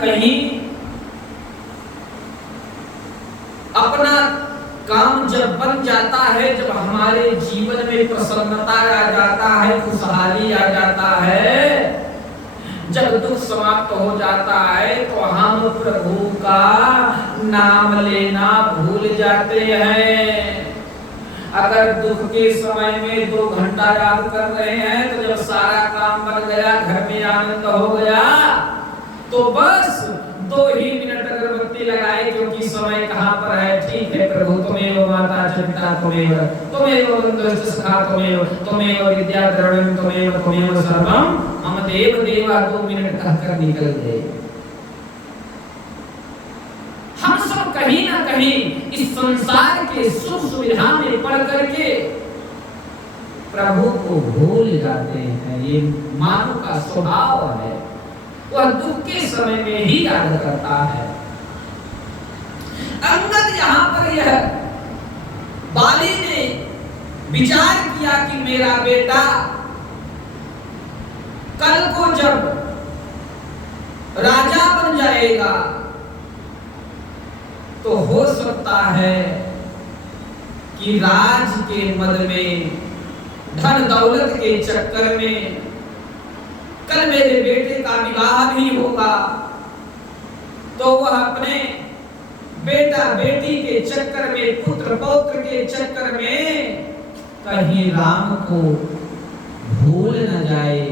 कहीं अपना काम जब बन जाता है, जब हमारे जीवन में प्रसन्नता आ जाता है, खुशहाली आ जाता है, जब दुख समाप्त हो जाता है, तो हम प्रभु का नाम लेना भूल जाते हैं। अगर दुख के समय में 2 घंटा याद कर रहे हैं, तो जब सारा काम बन गया, घर में आनंद हो गया, तो बस 2 ही मिनट अगरबत्ती लगाए, क्योंकि समय कहाँ पर है। ठीक है प्रभु, तुम्हें माता च पिता तुम्हें बंधुश्च सखा तुम्हें विद्या द्रविणं तुम्हें सर्वं हम देव देवा 2 मिनट कहकर निकल गए। हम सब कहीं ना कहीं इस संसार के सुख सुविधा में पड़ करके प्रभु को भूल जाते हैं। ये मानव का स्वभाव है, वह दुख के समय में ही याद करता है। अंगद यहाँ पर यह बाली ने विचार किया कि मेरा बेटा कल को जब राजा बन जाएगा, तो हो सकता है कि राज के मद में, धन दौलत के चक्कर में कल मेरे बेटे का विवाह भी होगा, तो वह अपने बेटा बेटी के चक्कर में, पुत्र पौत्र के चक्कर में कहीं राम को भूल न जाए।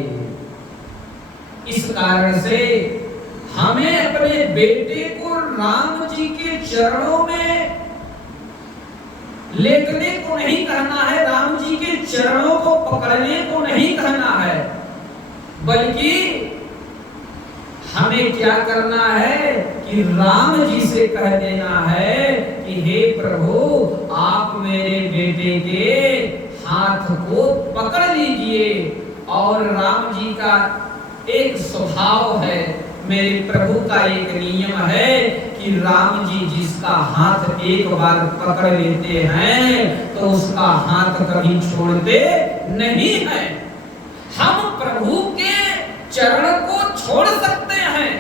इस कारण से हमें अपने बेटे को राम जी के चरणों में लेटने को नहीं कहना है, राम जी के चरणों को पकड़ने को नहीं कहना है, बल्कि हमें क्या करना है कि राम जी से कह देना है कि हे प्रभु, आप मेरे बेटे के हाथ को पकड़ लीजिए। और राम जी का एक स्वभाव है, मेरे प्रभु का एक नियम है कि राम जी जिसका हाथ एक बार पकड़ लेते हैं, तो उसका हाथ कभी छोड़ते नहीं हैं। हम प्रभु के चरण को छोड़ सकते हैं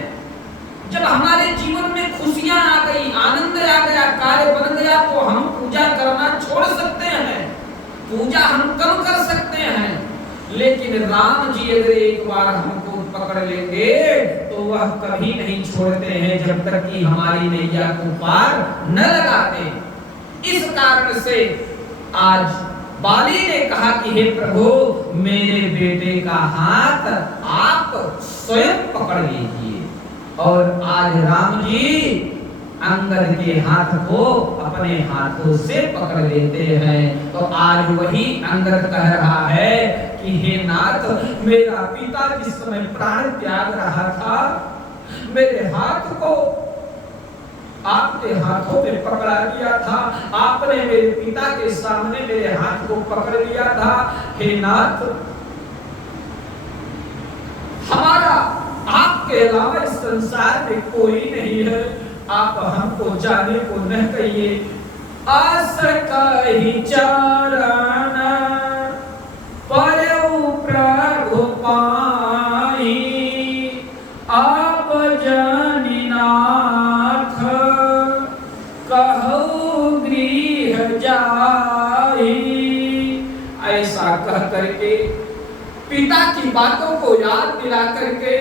जब हमारे जीवन में खुशियां आ गई, आनंद आ गया, कार्य बन गया, तो हम पूजा करना छोड़ सकते हैं, पूजा हम कम कर सकते हैं। लेकिन राम जी अगर एक बार हमको पकड़ लेंगे, तो वह कभी नहीं छोड़ते हैं जब तक कि हमारी नैया को पार न लगाते। इस कारण से आज बाली ने कहा कि हे प्रभु, मेरे बेटे का हाथ आप स्वयं पकड़ लीजिए। और आज राम जी अंगद के हाथ को अपने हाथों से पकड़ लेते हैं। तो आज वही अंगद कह रहा है कि हे नाथ, मेरा पिता जिस समय प्राण त्याग रहा था, मेरे हाथ को आपके हाथों में पकड़ा दिया था, आपने मेरे पिता के सामने मेरे हाथ को पकड़ लिया था। हे नाथ, हमारा आपके अलावा इस संसार में कोई नहीं है, आप हमको जाने को न कहिए। आस कहि चरण परउ प्रभु पाई, आप जानि नाथ कहु गृह जाई। ऐसा कह करके, पिता की बातों को याद दिला करके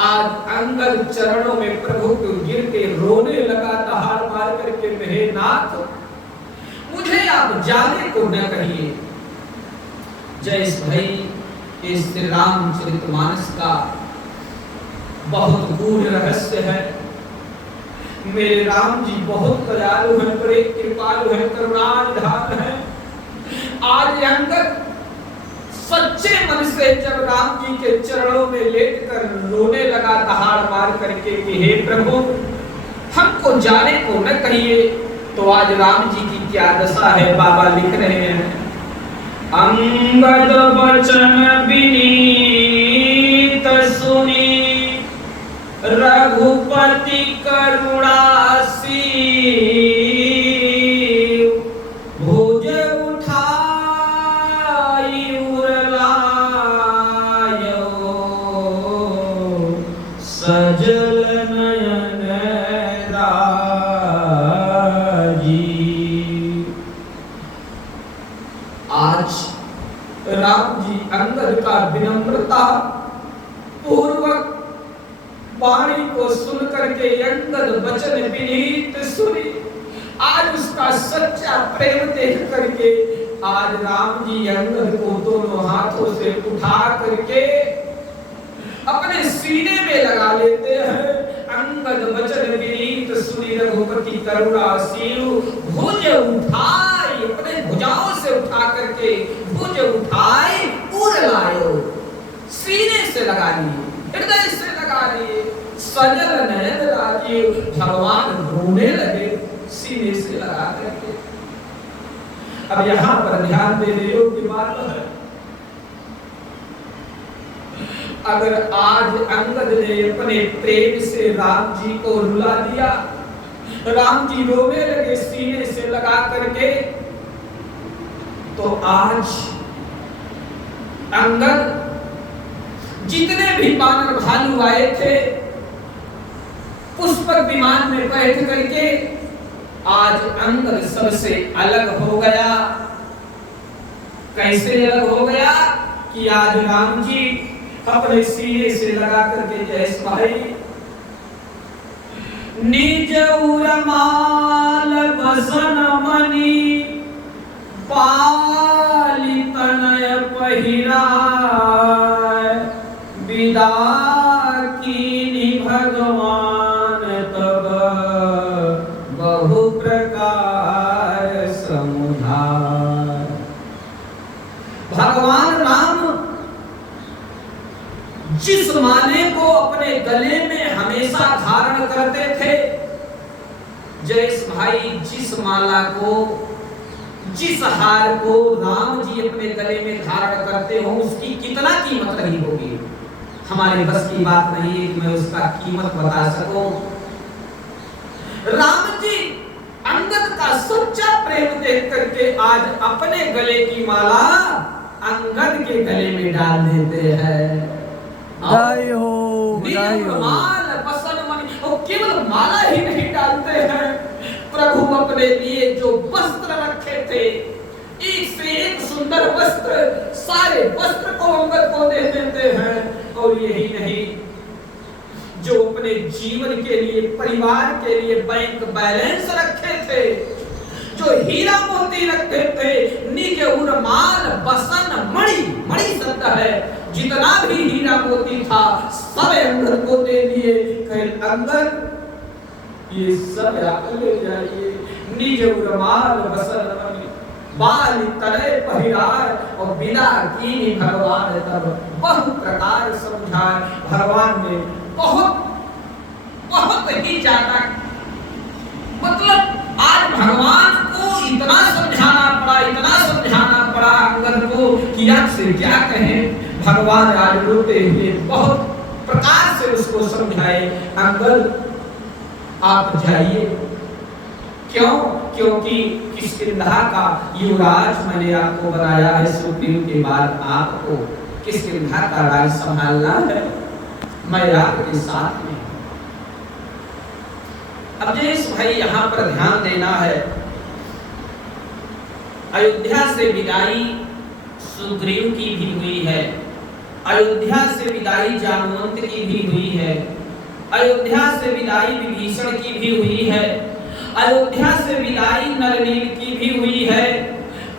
आज अंगद चरणों में प्रभु को गिर के रोने लगा, दहाड़ मार करके, हे नाथ, मुझे आप जाने को न कहिए। जय भाई, इस श्री रामचरितमानस का बहुत गूढ़ रहस्य है। मेरे राम जी बहुत दयालु हैं, बड़े कृपालु हैं, करुणानिधान हैं। आज अंगद सच्चे मन से जब राम जी के चरणों में लेटकर रोने लगा, दहाड़ मार करके कि हे प्रभु, हमको जाने को न कहिए, तो आज राम जी की क्या दशा है। बाबा लिख रहे हैं, अंगद वचन विनीत सुनी, रघुपति करुणासी, भुज उठाई उरलायो, सजल नयन वाणी को सुन करके अंगद वचन विनीत सुनी। आज उसका सच्चा प्रेम देख करके आज राम जी अंगद को दोनों हाथों से उठा करके अपने सीने में लगा लेते हैं। अंगद वचन विनीत सुनी रघुपति करुणा सीलु भुज उठाई, अपने भुजाओं से उठा करके भुज उठाई उड़ लायो, सीने से लगा लिए, हृदय से लगा लिए। सजल नयन राजीव, भगवान रोने लगे सीने से लगा करके। अब यहाँ पर ध्यान देने योग्य बात है, अगर आज अंगद ने अपने प्रेम से राम जी को रुला दिया, राम जी रोने लगे सीने से लगा करके, तो आज अंगद जितने भी वानर भालू आए थे पुष्पक विमान में बैठ करके आज अंगद सबसे अलग हो गया। कैसे अलग हो गया कि आज राम जी अपने सीने से लगा करके जैस भाई निज उरमाल बसन मणि पाली तनय पहिरा विदा कीनि भगवान तब बहु प्रकार समुधाय। भगवान राम जिस माले को अपने गले में हमेशा धारण करते थे, जयेश भाई जिस माला को, जिस हार को राम जी अपने गले में धारण करते हो उसकी कितना कीमत रही होगी, हमारे बस की बात नहीं है कि मैं उसका कीमत बता सकूं। राम जी अंगद का सच्चा प्रेम देख करके आज अपने गले की माला अंगद के गले में डाल देते हैं। बधाई हो, बधाई हो। और केवल माला ही नहीं डालते हैं, प्रभु अपने लिए जो वस्त्र रखे थे, एक से एक सुंदर वस्त्र, सारे वस्त्र को अंगद को दे देते हैं। और यही नहीं, जो अपने जीवन के लिए, परिवार के लिए बैंक बैलेंस रखे थे, जो हीरा मोती रखे थे, निज उरमाल बसन मणि, मणि शब्द है, जितना भी हीरा मोती था सब अंगद को दे दिए। कहीं अंगद ये सब आप ले जाइए। निज उरमाल बसन मणि बाल तले पहिराय और बिना कीनि भगवान तब बहु प्रकार समझाए। भगवान ने बहुत बहुत ही ज्यादा, मतलब आज भगवान को इतना समझाना पड़ा, इतना समझाना पड़ा अंगद को कि आपसे क्या कहें। भगवान आज रोते हुए बहुत प्रकार से उसको समझाए, अंगद आप जाइए। क्यों? क्योंकि किष्किंधा का युवराज मैंने आपको बनाया है, सुग्रीव के बाद आपको किष्किंधा का राज संभालना है, मैं आपके साथ में। अब जयेश भाई यहाँ पर ध्यान देना है, अयोध्या से विदाई सुग्रीव की भी हुई है, अयोध्या से विदाई जामवंत की भी हुई है, अयोध्या से विदाई विभीषण की भी हुई है, अयोध्या से विदाई नलनील की भी हुई है,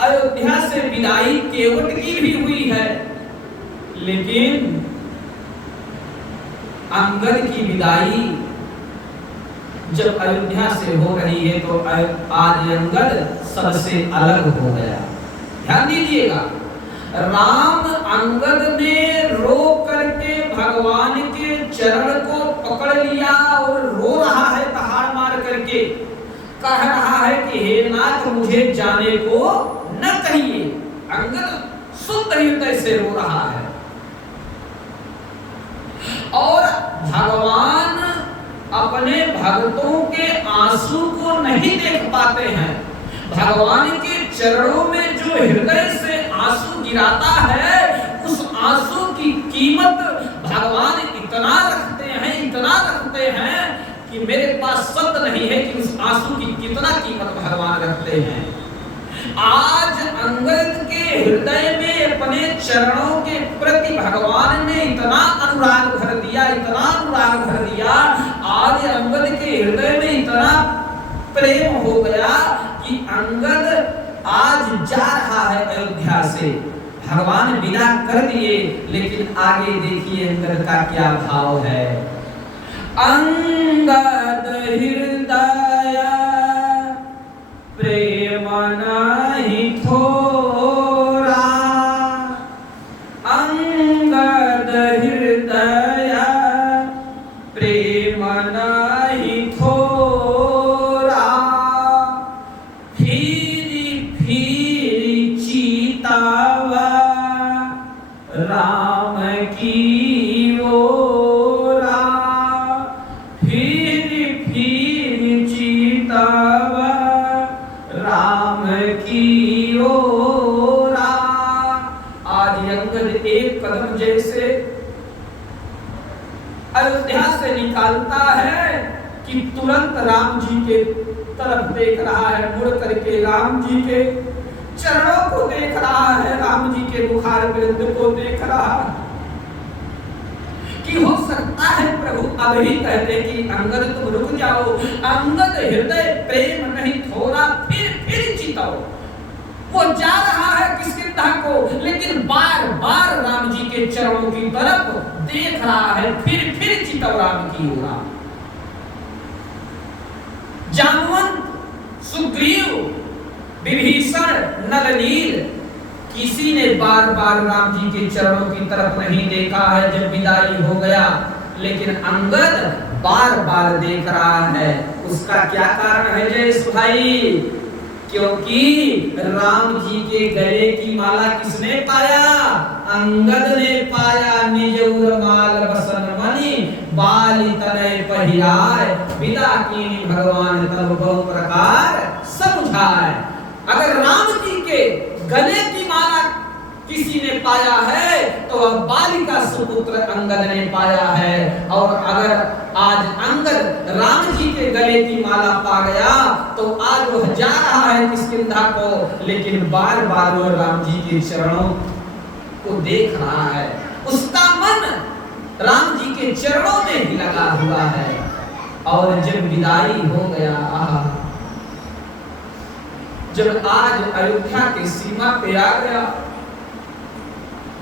अयोध्या से विदाई केवट की भी हुई है। लेकिन अंगद की विदाई जब अयोध्या से हो रही है तो आज अंगद सबसे अलग हो गया। ध्यान दीजिएगा, राम अंगद ने रो करके भगवान के चरण को पकड़ लिया और रो रहा है तहार मार करके, कह रहा है कि हे नाथ मुझे जाने को न कहिए। अंगद शुद्ध हृदय से रो रहा है और भगवान अपने भक्तों के आंसू को नहीं देख पाते हैं। भगवान के चरणों में जो हृदय से आंसू गिराता है, उस आंसू की कीमत भगवान इतना रखते हैं, इतना रखते हैं कि मेरे पास शब्द नहीं है कि उस आंसू की कितना कीमत भगवान रखते हैं। आज अंगद के हृदय में अपने चरणों के प्रति भगवान ने इतना अनुराग भर दिया, इतना अनुराग भर दिया। आज अंगद के हृदय में इतना प्रेम हो गया कि अंगद आज जा रहा है अयोध्या से। भगवान विदा कर दिए, लेकिन आगे देखिए अंगद का क्या भाव है। अंगद हृदय प्रेम नहीं थोरा, अंगद हृदय प्रेम नहीं थोरा, फिरी फिरी चितावा राम की ओरा, फिरी फिरी चितावा राम की ओरा। आज अंगद एक कदम जैसे अयोध्या से निकालता है कि तुरंत राम जी के तरफ देख रहा है, मुड़ करके राम जी के चरणों को देख रहा है, राम जी के मुखार बिंद को देख रहा है कि हो सकता है प्रभु अब ही कहते कि अंगद तुम रुक जाओ, अंगद हृदय प्रेम नहीं थोड़ा, फिर चिताओ। वो जा रहा है किष्किंधा को, लेकिन बार बार राम जी के चरणों की तरफ देख रहा है, फिर चिताओ राम की ओर। जामवंत, सुग्रीव, विभीषण, नल नील, किसी ने बार बार राम जी के चरणों की तरफ नहीं देखा है जब विदाई हो गया, लेकिन अंगद बार बार देख रहा है। उसका क्या कारण है जयेश भाई? क्योंकि राम जी के गले की माला किसने पाया? अंगद ने पाया। निजउर माल बसन मणि बाली तनय पहिराय, विदा कीनि भगवान तब बहु प्रकार समझाए। अगर राम जी के गले की माला किसी ने पाया है तो अब बाली का सुपुत्र अंगद ने पाया है। और अगर आज अंगद राम जी के गले की माला पा गया तो आज वो जा रहा है किष्किंधा को, लेकिन बार बार वो राम जी के चरणों को देख रहा है। उसका मन राम जी के चरणों में ही लगा हुआ है। और जब विदाई हो गया, जब आज अयोध्या की सीमा पे आ गया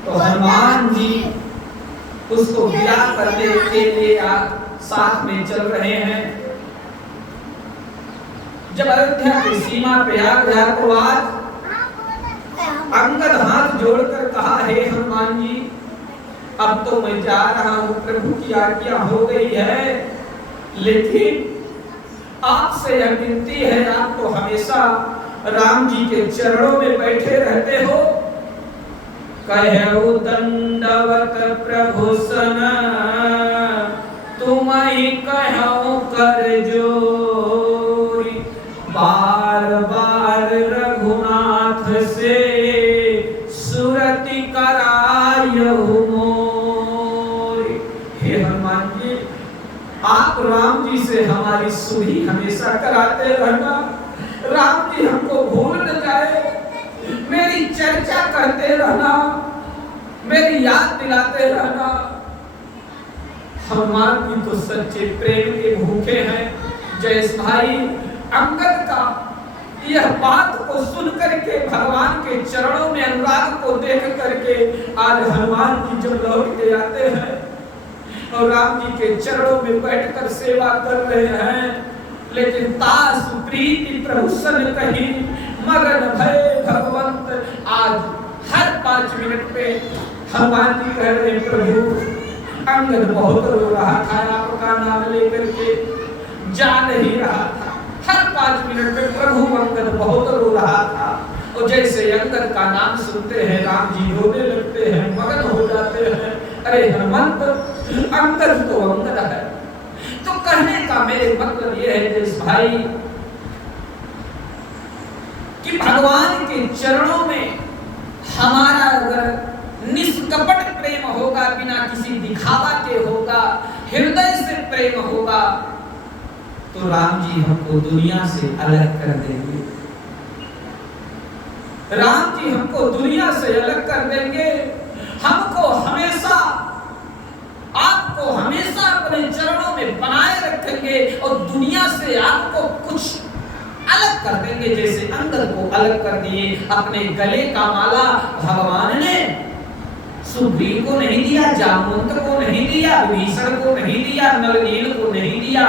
तो हनुमान जी उसको विदा करने के लिए साथ में चल रहे हैं। जब अयोध्या की सीमा पे आ गया तो आज अंगद हाथ जोड़कर कहा, हे हनुमान जी, अब तो मैं जा रहा हूं, प्रभु की आज्ञा हो गई है, लेकिन आपसे यह विनती है, आप तो हमेशा राम जी के चरणों में बैठे रहते हो। कहु दंडवत प्रभु सन, तुम ही कहु कर जोरी, बार बार रघुनाथ से सुरति करायहु मोरी। हे हनुमान जी, आप राम जी से हमारी सुधि हमेशा कराते रहना। राम जी हमको भूल न जाए, मेरी चर्चा करते रहना, मेरी याद दिलाते रहना। हनुमान जी तो सच्चे प्रेम के भूखे हैं। जयेश भाई, अंगद का यह बात को सुन करके, भगवान के चरणों में अनुराग को देख करके आज हनुमान जी जब लौट के आते हैं और राम जी के चरणों में बैठकर सेवा कर रहे हैं, लेकिन तास प्रीति प्रभु सन कही मगन भय भगवंत। आज हर 5 मिनट पे हनुमान जी कह रहे, प्रभु अंगद बहुत रो रहा था, आपका नाम लेकर के जा नहीं रहा था। हर 5 मिनट पे प्रभु अंगद बहुत रो रहा था। और जैसे अंगद का नाम सुनते हैं राम जी रोने लगते हैं, मगन हो जाते हैं। अरे हनुमंत, अंगद तो अंगद है। तो कहने का मेरे मतलब ये है जयेश भाई कि भगवान के चरणों में हमारा अगर निष्कपट प्रेम होगा, बिना किसी दिखावा के होगा, हृदय से प्रेम होगा, तो राम जी हमको दुनिया से अलग कर देंगे। राम जी हमको दुनिया से अलग कर देंगे, हमको हमेशा, आपको हमेशा अपने चरणों में बनाए रखेंगे और दुनिया से आपको कुछ अलग कर देंगे। जैसे अंगद को अलग कर दिए, अपने गले का माला भगवान ने सुग्रीव को नहीं दिया, जामवंत को नहीं दिया, विभीषण को नहीं दिया, नलनील को नहीं दिया,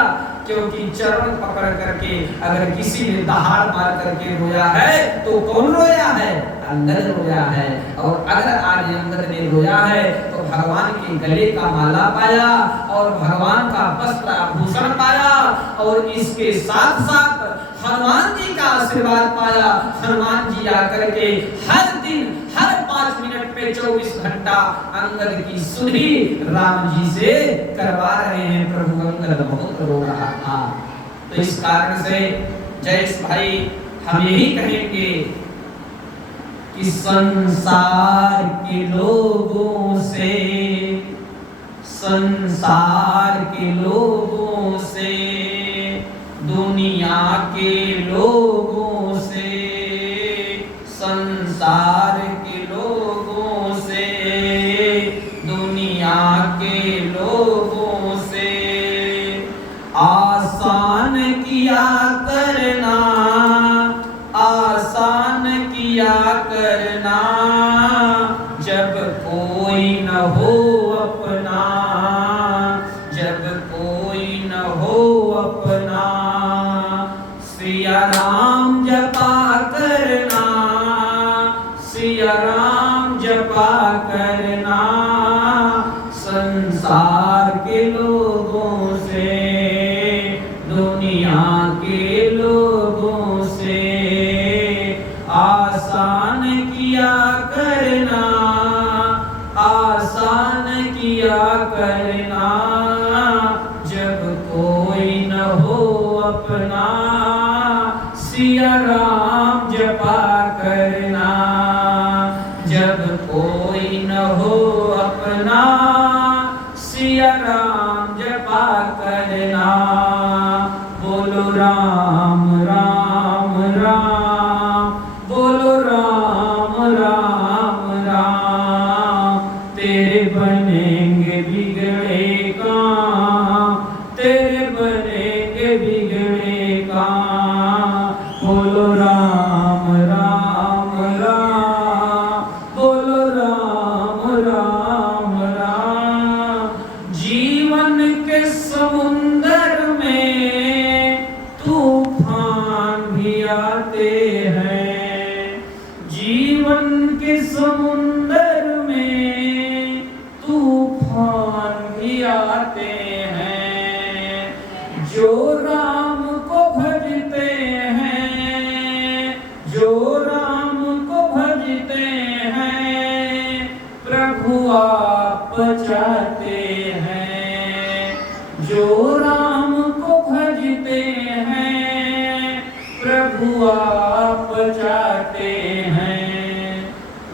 क्योंकि चरण पकड़ करके अगर किसी ने दहाड़ मार करके रोया है तो कौन रोया है? अंगद रोया है। और अगर आज अंगद ने रोया है तो भगवान के गले का माला पाया और भगवान का वस्त्र आभूषण पाया और इसके साथ साथ हनुमान जी का आशीर्वाद पाया। हनुमान जी आकर के हर दिन हर 5 मिनट पे 24 घंटा अंगद की सुधि राम जी से करवा रहे हैं। प्रभु अंगद बहुत रो रहा था। तो इस कारण से जयेश भाई हम यही कहेंगे कि संसार के लोगों से, संसार के लोगों से, दुनिया के लोगों से, संसार के लोगों से, दुनिया के लोगों से आसान किया करना, आसान किया करना, जब कोई न हो अपना, जब कोई न हो अपना, सिया राम जपा करना, सिया राम जपा करना, संसार के लोगों से, दुनिया के लोगों से आसान किया करना, आसान किया करना, जब कोई न हो अपना, सिया राम जपा करना, जब कोई न हो अपना, सिया राम जपा करना। बोलो राम राम राम, बोलो राम राम राम, तेरे बनेंगे बिगड़े काम, तेरे बनेंगे बिगड़े काम। बोलो राम राम राम, बोलो राम राम राम। जीवन के समुंदर में तूफान भी आते हैं, जीवन के समुंदर में तूफान भी आते हैं। जो राम को भजते हैं, जो राम को भजते हैं, प्रभु आप बचाते हैं। जो राम को भजते हैं, प्रभु आप बचाते हैं।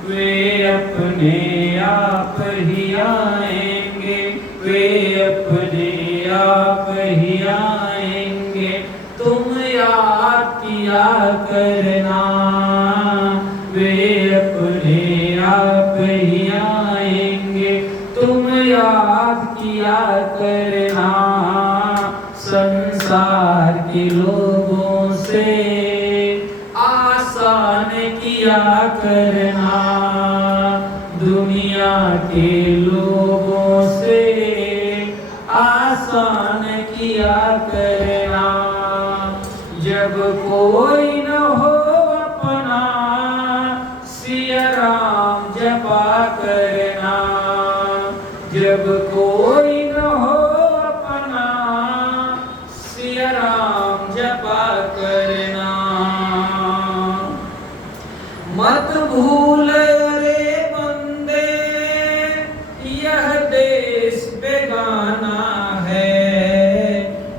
वे अपने आप ही आएंगे, वे अपने आप ही आएंगे, तुम याद किया करना। वे अपने आप ही आएंगे, तुम याद किया करना। संसार के लोगों से आसान किया करना, दुनिया के लोगों से आसान किया करना। जब कोई न हो अपना, सिया राम जपा करना। जब कोई न हो अपना, सिया राम जपा करना। मत भूल रे बंदे, यह देश बेगाना है।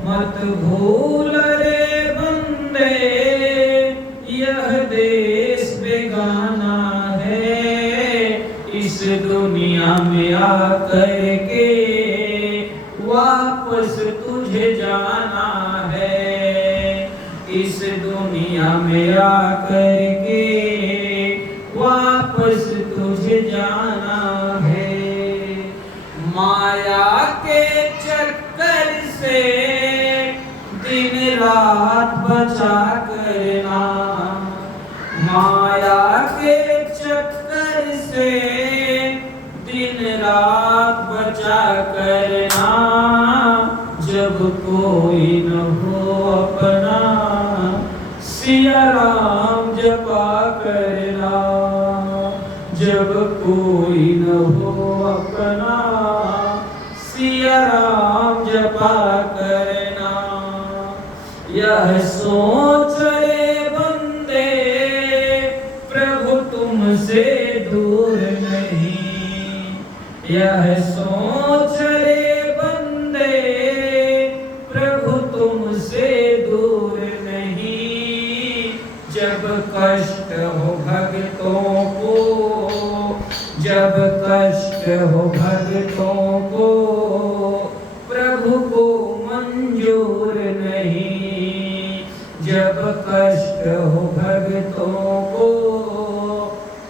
मत भूल रे बंदे, यह देश बेगाना है। इस दुनिया में आकर के वापस तुझे जाना है। इस दुनिया में आकर के माया के चक्कर से दिन रात बचा करना, माया के चक्कर से दिन रात बचा करना, जब कोई न हो अपना सिया राम जपा करना, जब कोई न हो अपना सिया राम जपा करना। यह सोच रे बंदे प्रभु तुमसे दूर नहीं, यह सोच रे बंदे प्रभु तुमसे दूर नहीं, जब कष्ट हो भक्तों को, जब कष्ट हो भक्तों को प्रभु को मंजूर नहीं, जब कष्ट हो भक्तों को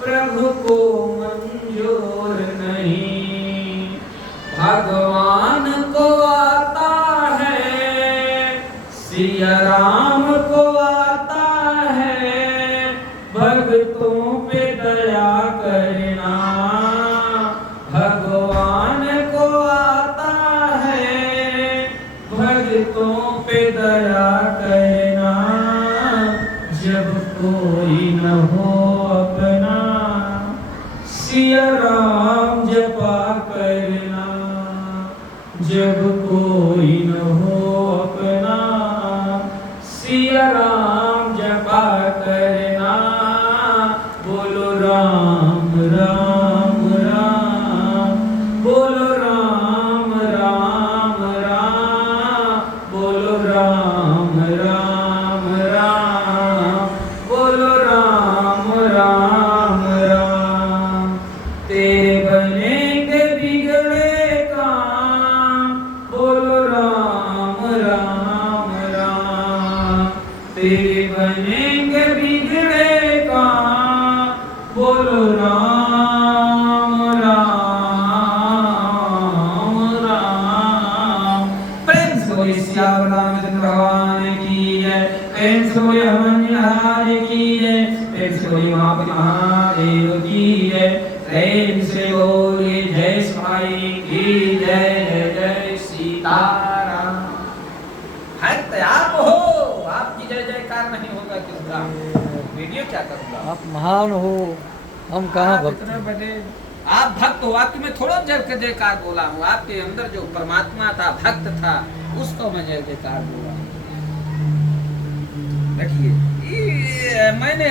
प्रभु को मंजूर नहीं। भगवान को आता है, सिया राम को आता है, भक्तों पे दया करना, भगवान को आता है, भक्तों पे दया करना, जब कोई न हो अपना सिया राम जपा करना, जब कोई न हो अपना सिया राम जपा करना। बोलो राम राम राम, बोलो राम राम राम, बोलो राम राम राम, बोलो राम राम राम। तेरे बनेंगे बिगड़े काम, बोलो राम राम राम, तेरे बनेंगे बिगड़े काम, बोलो राम राम राम। प्रेम से बोलिए सियावर रामचंद्र भगवान की जय, प्रेम से बोलिए हनुमान जी महाराज की जय, प्रेम से बोलिए महापति महादेव की जय, प्रेम से बोलिए जय साई की जय, जय जय सीताराम। भक्त आप हो, आपकी जय जयकार नहीं होगा किसका, वीडियो क्या करूँगा। आप महान हो, हम कहाँ आप भक्त इतने बड़े, आप भक्त हो, आपकी मैं थोड़ा जय जयकार बोला हूँ, आपके अंदर जो परमात्मा था, भक्त था, उसको मैं जय जयकार बोला। देखिए मैंने